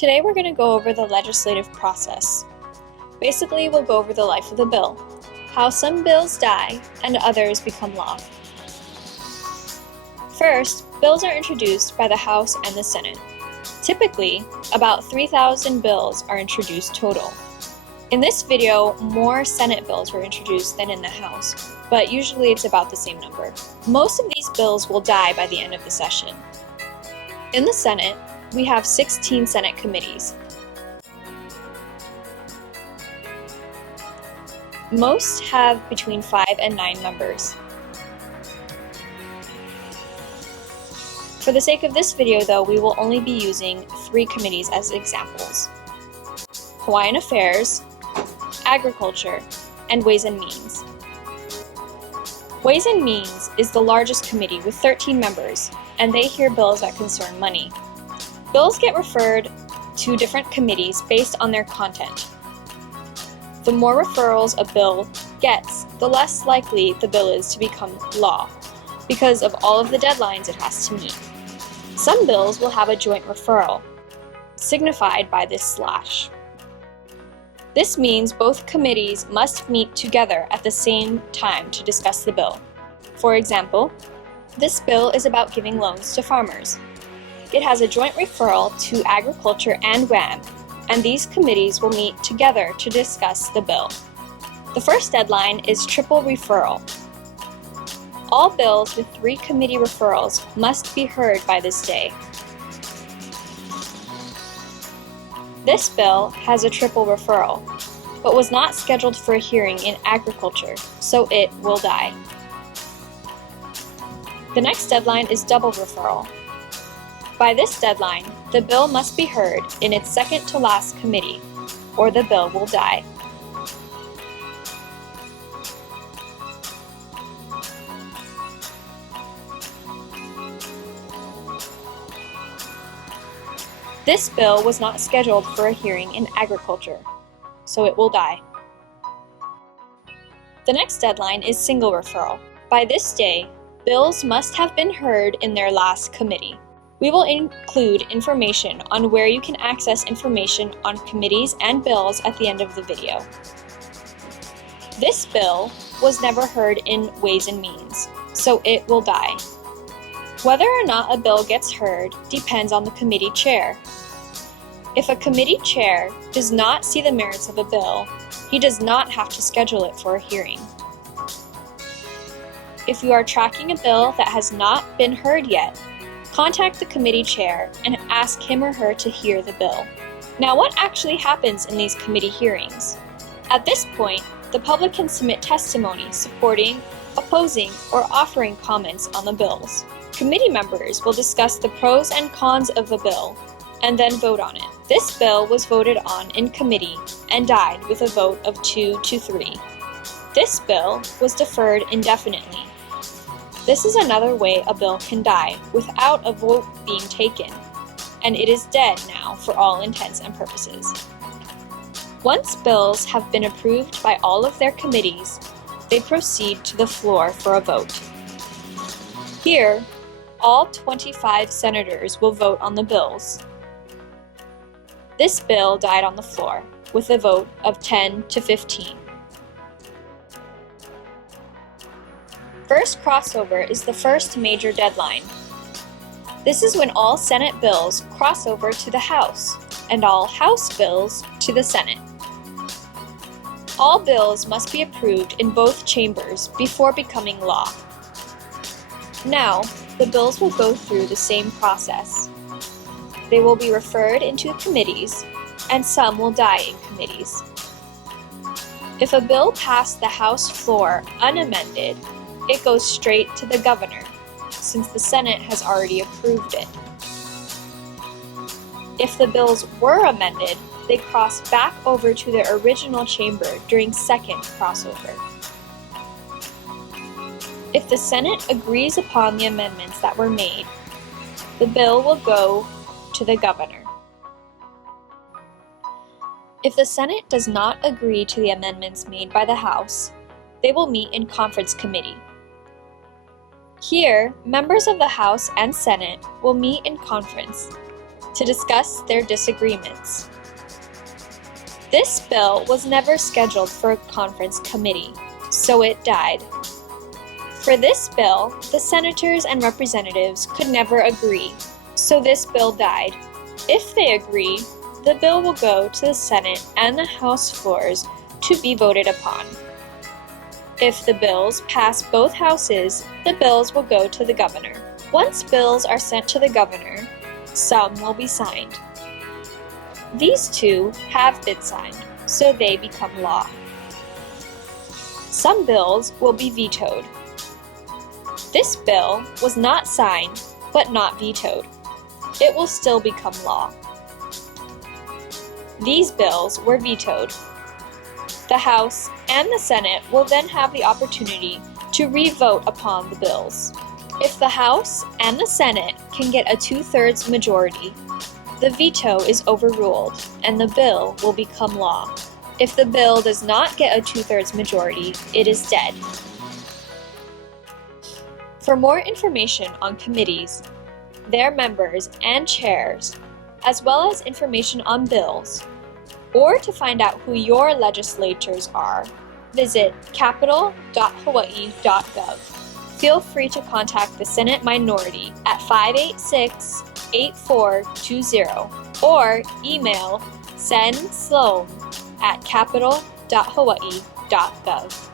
Today we're going to go over the legislative process. Basically, we'll go over the life of the bill, how some bills die and others become law. First, bills are introduced by the House and the Senate. Typically, about 3,000 bills are introduced total. In this video, more Senate bills were introduced than in the House, but usually it's about the same number. Most of these bills will die by the end of the session. In the Senate, we have 16 Senate committees. Most have between 5 and 9 members. For the sake of this video though, we will only be using 3 committees as examples: Hawaiian Affairs, Agriculture, and Ways and Means. Ways and Means is the largest committee with 13 members, and they hear bills that concern money. Bills get referred to different committees based on their content. The more referrals a bill gets, the less likely the bill is to become law, because of all of the deadlines it has to meet. Some bills will have a joint referral, signified by this slash. This means both committees must meet together at the same time to discuss the bill. For example, this bill is about giving loans to farmers. It has a joint referral to Agriculture and WAM, and these committees will meet together to discuss the bill. The first deadline is triple referral. All bills with 3 committee referrals must be heard by this day. This bill has a triple referral, but was not scheduled for a hearing in Agriculture, so it will die. The next deadline is double referral. By this deadline, the bill must be heard in its second to last committee, or the bill will die. This bill was not scheduled for a hearing in Agriculture, so it will die. The next deadline is single referral. By this day, bills must have been heard in their last committee. We will include information on where you can access information on committees and bills at the end of the video. This bill was never heard in Ways and Means, so it will die. Whether or not a bill gets heard depends on the committee chair. If a committee chair does not see the merits of a bill, he does not have to schedule it for a hearing. If you are tracking a bill that has not been heard yet, contact the committee chair and ask him or her to hear the bill. Now, what actually happens in these committee hearings? At this point, the public can submit testimony supporting, opposing, or offering comments on the bills. Committee members will discuss the pros and cons of the bill and then vote on it. This bill was voted on in committee and died with a vote of 2-3. This bill was deferred indefinitely. This is another way a bill can die without a vote being taken, and it is dead now for all intents and purposes. Once bills have been approved by all of their committees, they proceed to the floor for a vote. Here, all 25 senators will vote on the bills. This bill died on the floor with a vote of 10-15. First crossover is the first major deadline. This is when all Senate bills cross over to the House, and all House bills to the Senate. All bills must be approved in both chambers before becoming law. Now, the bills will go through the same process. They will be referred into committees, and some will die in committees. If a bill passed the House floor unamended, it goes straight to the governor, since the Senate has already approved it. If the bills were amended, they cross back over to their original chamber during second crossover. If the Senate agrees upon the amendments that were made, the bill will go to the governor. If the Senate does not agree to the amendments made by the House, they will meet in conference committee. Here, members of the House and Senate will meet in conference. to discuss their disagreements. This bill was never scheduled for a conference committee, so it died. For this bill, the senators and representatives could never agree, so this bill died. If they agree, the bill will go to the Senate and the House floors to be voted upon. If the bills pass both houses, the bills will go to the governor. Once bills are sent to the governor, some will be signed. These two have been signed, so they become law. Some bills will be vetoed. This bill was not signed, but not vetoed. It will still become law. These bills were vetoed. The House and the Senate will then have the opportunity to re-vote upon the bills. If the House and the Senate can get a 2/3 majority, the veto is overruled and the bill will become law. If the bill does not get a 2/3 majority, it is dead. For more information on committees, their members and chairs, as well as information on bills, or to find out who your legislators are, visit capitol.hawaii.gov. Feel free to contact the Senate minority at 586-8420 or email sensloan@capitol.hawaii.gov.